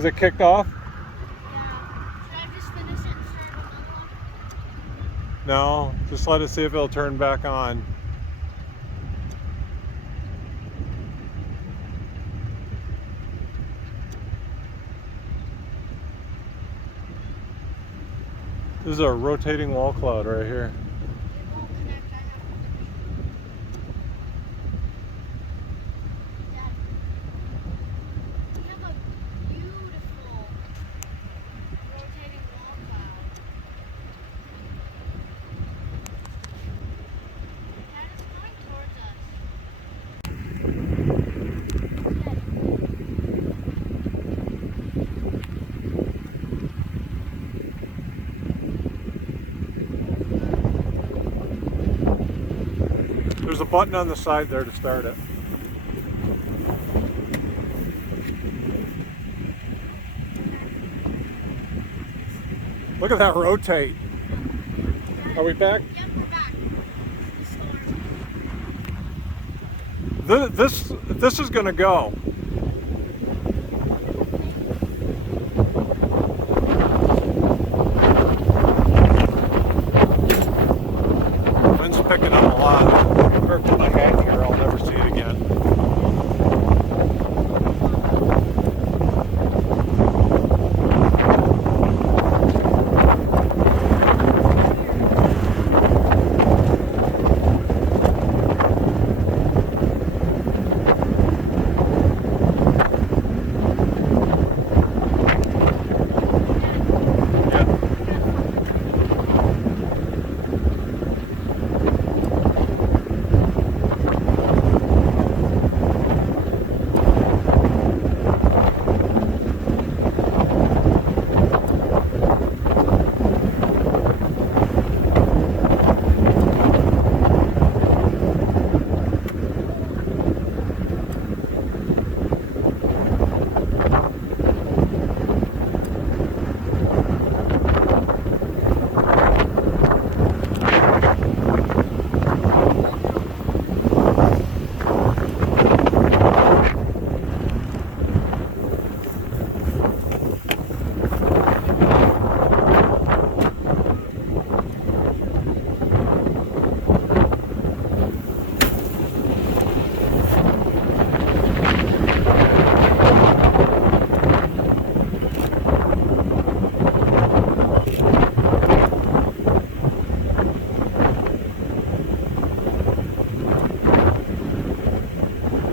Is it kicked off? Yeah. Should I just finish it and start another one? No, just let us see if it'll turn back on. This is a rotating wall cloud right here. It won't connect. I have to finish it. Dad, we have a beautiful rotating wall cloud. Dad, it's coming towards us. There's a button on the side there to start it. Look at that rotate. Are we back? Yep, we're back. The storm. This is gonna go. Wind's picking up a lot. I better put my hat here, I'll never see it again.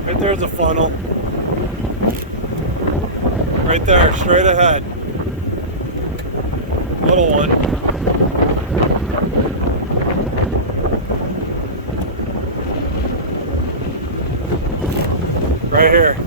Right there's a funnel. Right there, straight ahead. Little one. Right here.